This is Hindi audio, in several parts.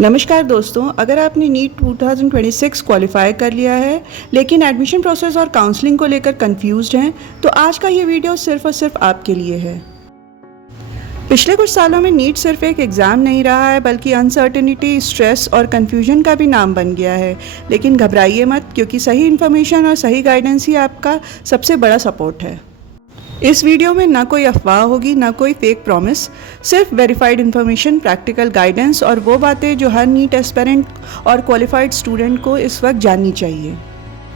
नमस्कार दोस्तों, अगर आपने नीट 2026 क्वालिफाई कर लिया है लेकिन एडमिशन प्रोसेस और काउंसलिंग को लेकर कंफ्यूज्ड हैं, तो आज का ये वीडियो सिर्फ और सिर्फ आपके लिए है। पिछले कुछ सालों में नीट सिर्फ एक एग्ज़ाम नहीं रहा है, बल्कि अनसर्टेनिटी, स्ट्रेस और कन्फ्यूजन का भी नाम बन गया है। लेकिन घबराइए मत, क्योंकि सही इन्फॉर्मेशन और सही गाइडेंस ही आपका सबसे बड़ा सपोर्ट है। इस वीडियो में ना कोई अफवाह होगी, ना कोई फेक प्रॉमिस, सिर्फ वेरीफाइड इन्फॉर्मेशन, प्रैक्टिकल गाइडेंस और वो बातें जो हर नीट एस्पिरेंट और क्वालिफाइड स्टूडेंट को इस वक्त जाननी चाहिए।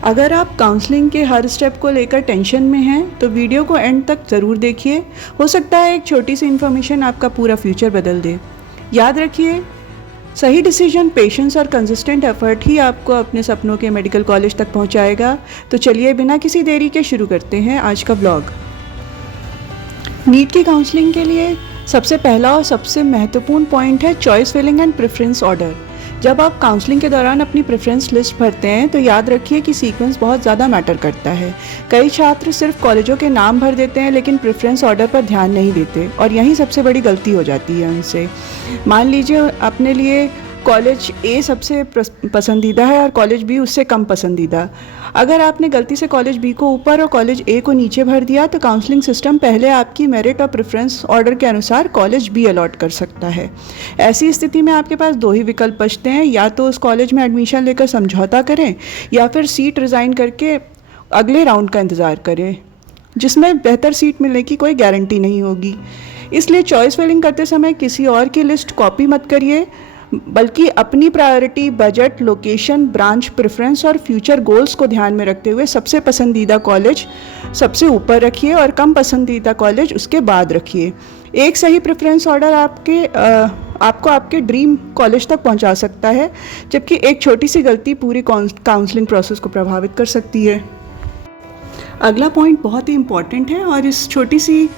अगर आप काउंसलिंग के हर स्टेप को लेकर टेंशन में हैं, तो वीडियो को एंड तक ज़रूर देखिए। हो सकता है एक छोटी सी इन्फॉर्मेशन आपका पूरा फ्यूचर बदल दे। याद रखिए, सही डिसीजन, पेशेंस और कंसिस्टेंट एफर्ट ही आपको अपने सपनों के मेडिकल कॉलेज तक पहुंचाएगा। तो चलिए बिना किसी देरी के शुरू करते हैं आज का व्लॉग। नीट की काउंसलिंग के लिए सबसे पहला और सबसे महत्वपूर्ण पॉइंट है choice filling and preference order. जब आप काउंसलिंग के दौरान अपनी प्रेफरेंस लिस्ट भरते हैं, तो याद रखिए कि सीक्वेंस बहुत ज़्यादा मैटर करता है। कई छात्र सिर्फ कॉलेजों के नाम भर देते हैं लेकिन प्रेफरेंस ऑर्डर पर ध्यान नहीं देते, और यही सबसे बड़ी गलती हो जाती है उनसे। मान लीजिए अपने लिए कॉलेज ए सबसे पसंदीदा है और कॉलेज बी उससे कम पसंदीदा। अगर आपने गलती से कॉलेज बी को ऊपर और कॉलेज ए को नीचे भर दिया, तो काउंसलिंग सिस्टम पहले आपकी मेरिट और प्रेफरेंस ऑर्डर के अनुसार कॉलेज बी अलॉट कर सकता है। ऐसी स्थिति में आपके पास दो ही विकल्प बचते हैं, या तो उस कॉलेज में एडमिशन लेकर समझौता करें, या फिर सीट रिज़ाइन करके अगले राउंड का इंतज़ार करें, जिसमें बेहतर सीट मिलने की कोई गारंटी नहीं होगी। इसलिए चॉइस फिलिंग करते समय किसी और की लिस्ट कॉपी मत करिए, बल्कि अपनी priority, budget, location, branch preference और फ्यूचर गोल्स को ध्यान में रखते हुए सबसे पसंदीदा कॉलेज सबसे ऊपर रखिए और कम पसंदीदा कॉलेज उसके बाद रखिए। एक सही प्रेफरेंस ऑर्डर आपको आपके ड्रीम कॉलेज तक पहुंचा सकता है, जबकि एक छोटी सी गलती पूरी काउंसलिंग प्रोसेस को प्रभावित कर सकती है। अगला पॉइंट बहुत ही इम्पॉर्टेंट है, और इस छोटी सी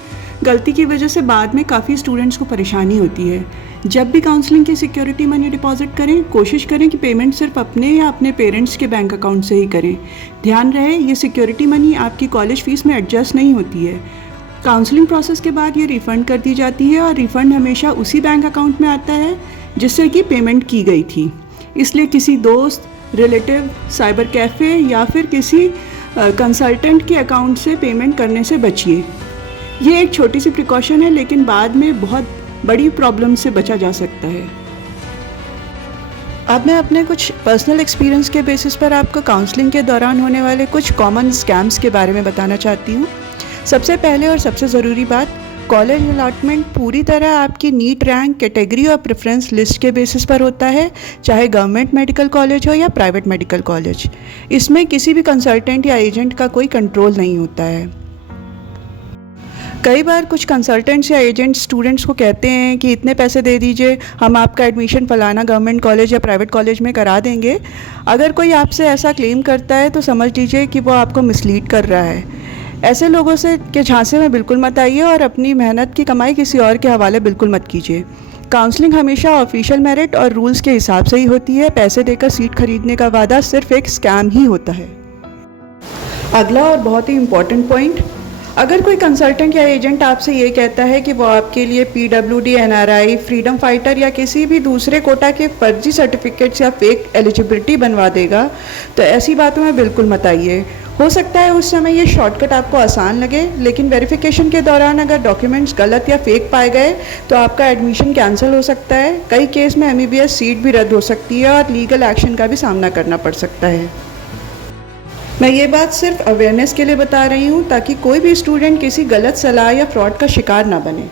गलती की वजह से बाद में काफ़ी स्टूडेंट्स को परेशानी होती है। जब भी काउंसलिंग की सिक्योरिटी मनी डिपॉजिट करें, कोशिश करें कि पेमेंट सिर्फ अपने या अपने पेरेंट्स के बैंक अकाउंट से ही करें। ध्यान रहे, ये सिक्योरिटी मनी आपकी कॉलेज फीस में एडजस्ट नहीं होती है। काउंसलिंग प्रोसेस के बाद ये रिफ़ंड कर दी जाती है, और रिफ़ंड हमेशा उसी बैंक अकाउंट में आता है जिससे कि पेमेंट की गई थी। इसलिए किसी दोस्त, रिलेटिव, साइबर कैफ़े या फिर किसी कंसल्टेंट के अकाउंट से पेमेंट करने से बचिए। ये एक छोटी सी प्रिकॉशन है, लेकिन बाद में बहुत बड़ी प्रॉब्लम से बचा जा सकता है। अब मैं अपने कुछ पर्सनल एक्सपीरियंस के बेसिस पर आपको काउंसलिंग के दौरान होने वाले कुछ कॉमन स्कैम्स के बारे में बताना चाहती हूँ। सबसे पहले और सबसे ज़रूरी बात, कॉलेज अलॉटमेंट पूरी तरह आपकी नीट रैंक, कैटेगरी और प्रेफरेंस लिस्ट के बेसिस पर होता है, चाहे गवर्नमेंट मेडिकल कॉलेज हो या प्राइवेट मेडिकल कॉलेज। इसमें किसी भी कंसल्टेंट या एजेंट का कोई कंट्रोल नहीं होता है। कई बार कुछ कंसल्टेंट्स या एजेंट स्टूडेंट्स को कहते हैं कि इतने पैसे दे दीजिए, हम आपका एडमिशन फलाना गवर्नमेंट कॉलेज या प्राइवेट कॉलेज में करा देंगे। अगर कोई आपसे ऐसा क्लेम करता है, तो समझ लीजिए कि वो आपको मिसलीड कर रहा है। ऐसे लोगों से के झांसे में बिल्कुल मत आइए, और अपनी मेहनत की कमाई किसी और के हवाले बिल्कुल मत कीजिए। काउंसलिंग हमेशा ऑफिशियल मेरिट और रूल्स के हिसाब से ही होती है। पैसे देकर सीट खरीदने का वादा सिर्फ एक स्कैम ही होता है। अगला और बहुत ही इम्पॉर्टेंट पॉइंट, अगर कोई कंसल्टेंट या एजेंट आपसे ये कहता है कि वो आपके लिए PWD, NRI, फ्रीडम फाइटर या किसी भी दूसरे कोटा के फर्जी सर्टिफिकेट्स या फेक एलिजिबिलिटी बनवा देगा, तो ऐसी बातों में बिल्कुल मत आइए। हो सकता है उस समय ये शॉर्टकट आपको आसान लगे, लेकिन वेरिफिकेशन के दौरान अगर डॉक्यूमेंट्स गलत या फेक पाए गए, तो आपका एडमिशन कैंसिल हो सकता है। कई केस में MBBS सीट भी रद्द हो सकती है और लीगल एक्शन का भी सामना करना पड़ सकता है। मैं ये बात सिर्फ अवेयरनेस के लिए बता रही हूँ, ताकि कोई भी स्टूडेंट किसी गलत सलाह या फ्रॉड का शिकार ना बने।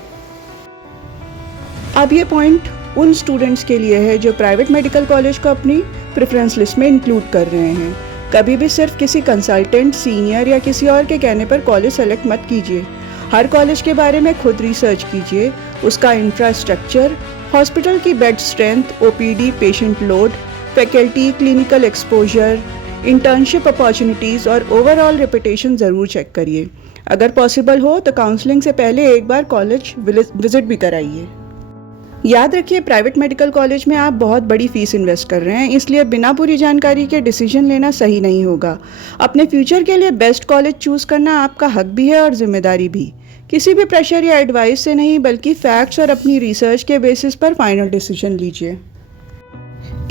अब ये पॉइंट उन स्टूडेंट्स के लिए है जो प्राइवेट मेडिकल कॉलेज को अपनी प्रेफरेंस लिस्ट में इंक्लूड कर रहे हैं। कभी भी सिर्फ किसी कंसल्टेंट, सीनियर या किसी और के कहने पर कॉलेज सेलेक्ट मत कीजिए। हर कॉलेज के बारे में खुद रिसर्च कीजिए, उसका इंफ्रास्ट्रक्चर, हॉस्पिटल की bed strength, OPD, patient load, faculty, clinical exposure, internship opportunities और ओवरऑल रेपुटेशन ज़रूर चेक करिए। अगर पॉसिबल हो तो काउंसलिंग से पहले एक बार कॉलेज विजिट भी कराइए। याद रखिए, प्राइवेट मेडिकल कॉलेज में आप बहुत बड़ी फ़ीस इन्वेस्ट कर रहे हैं, इसलिए बिना पूरी जानकारी के डिसीजन लेना सही नहीं होगा। अपने फ्यूचर के लिए बेस्ट कॉलेज चूज़ करना आपका हक भी है और जिम्मेदारी भी। किसी भी प्रेशर या एडवाइस से नहीं, बल्कि फैक्ट्स और अपनी रिसर्च के बेसिस पर फाइनल डिसीजन लीजिए।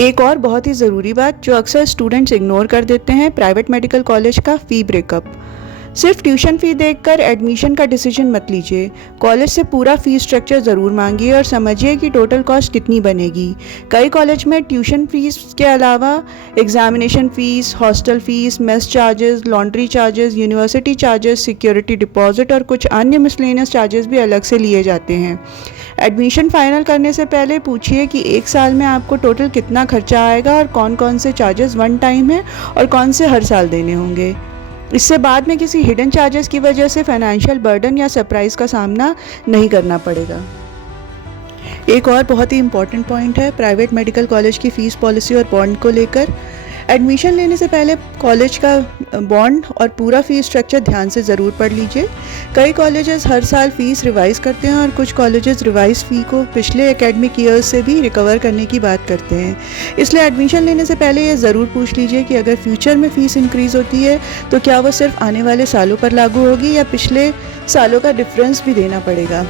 एक और बहुत ही ज़रूरी बात जो अक्सर स्टूडेंट्स इग्नोर कर देते हैं, प्राइवेट मेडिकल कॉलेज का फ़ी ब्रेकअप। सिर्फ ट्यूशन फ़ी देखकर एडमिशन का डिसीजन मत लीजिए। कॉलेज से पूरा फ़ी स्ट्रक्चर ज़रूर मांगिए और समझिए कि टोटल कॉस्ट कितनी बनेगी। कई कॉलेज में ट्यूशन फ़ीस के अलावा examination fees, hostel fees, mess charges, laundry charges, university charges, security deposit और कुछ अन्य मिसलेनियस चार्जेस भी अलग से लिए जाते हैं। एडमिशन फाइनल करने से पहले पूछिए कि एक साल में आपको टोटल कितना खर्चा आएगा और कौन कौन से चार्जेस वन टाइम हैं और कौन से हर साल देने होंगे। इससे बाद में किसी हिडन चार्जेस की वजह से फाइनेंशियल बर्डन या सरप्राइज़ का सामना नहीं करना पड़ेगा। एक और बहुत ही इम्पॉर्टेंट पॉइंट है प्राइवेट मेडिकल कॉलेज की फ़ीस पॉलिसी और बॉन्ड को लेकर। एडमिशन लेने से पहले कॉलेज का बॉन्ड और पूरा फ़ीस स्ट्रक्चर ध्यान से ज़रूर पढ़ लीजिए। कई कॉलेजेस हर साल फ़ीस रिवाइज़ करते हैं और कुछ कॉलेजेस रिवाइज फ़ी को पिछले एकेडमिक ईयर्स से भी रिकवर करने की बात करते हैं। इसलिए एडमिशन लेने से पहले ये ज़रूर पूछ लीजिए कि अगर फ्यूचर में फ़ीस इंक्रीज़ होती है तो क्या वो सिर्फ आने वाले सालों पर लागू होगी या पिछले सालों का डिफरेंस भी देना पड़ेगा।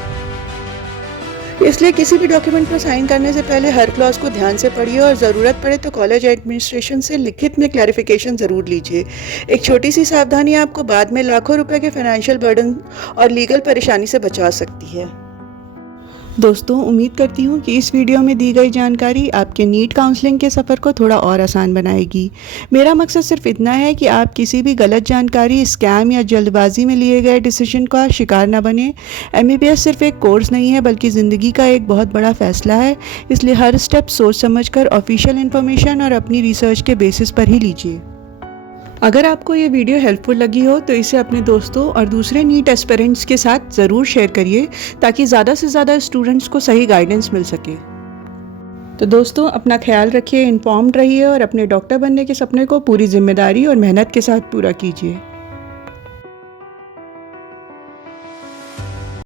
इसलिए किसी भी डॉक्यूमेंट पर साइन करने से पहले हर क्लॉज को ध्यान से पढ़िए और ज़रूरत पड़े तो कॉलेज एडमिनिस्ट्रेशन से लिखित में क्लैरिफिकेशन ज़रूर लीजिए। एक छोटी सी सावधानी आपको बाद में लाखों रुपए के फाइनेंशियल बर्डन और लीगल परेशानी से बचा सकती है। दोस्तों, उम्मीद करती हूँ कि इस वीडियो में दी गई जानकारी आपके नीट काउंसलिंग के सफ़र को थोड़ा और आसान बनाएगी। मेरा मकसद सिर्फ इतना है कि आप किसी भी गलत जानकारी, स्कैम या जल्दबाजी में लिए गए डिसीजन का शिकार न बने। MBBS सिर्फ एक कोर्स नहीं है बल्कि ज़िंदगी का एक बहुत बड़ा फ़ैसला है, इसलिए हर स्टेप सोच समझकर ऑफिशियल इन्फॉर्मेशन और अपनी रिसर्च के बेसिस पर ही लीजिए। अगर आपको ये वीडियो हेल्पफुल लगी हो तो इसे अपने दोस्तों और दूसरे नीट एस्पिरेंट्स के साथ ज़रूर शेयर करिए ताकि ज़्यादा से ज़्यादा स्टूडेंट्स को सही गाइडेंस मिल सके। तो दोस्तों, अपना ख्याल रखिए, इन्फॉर्म्ड रहिए और अपने डॉक्टर बनने के सपने को पूरी जिम्मेदारी और मेहनत के साथ पूरा कीजिए।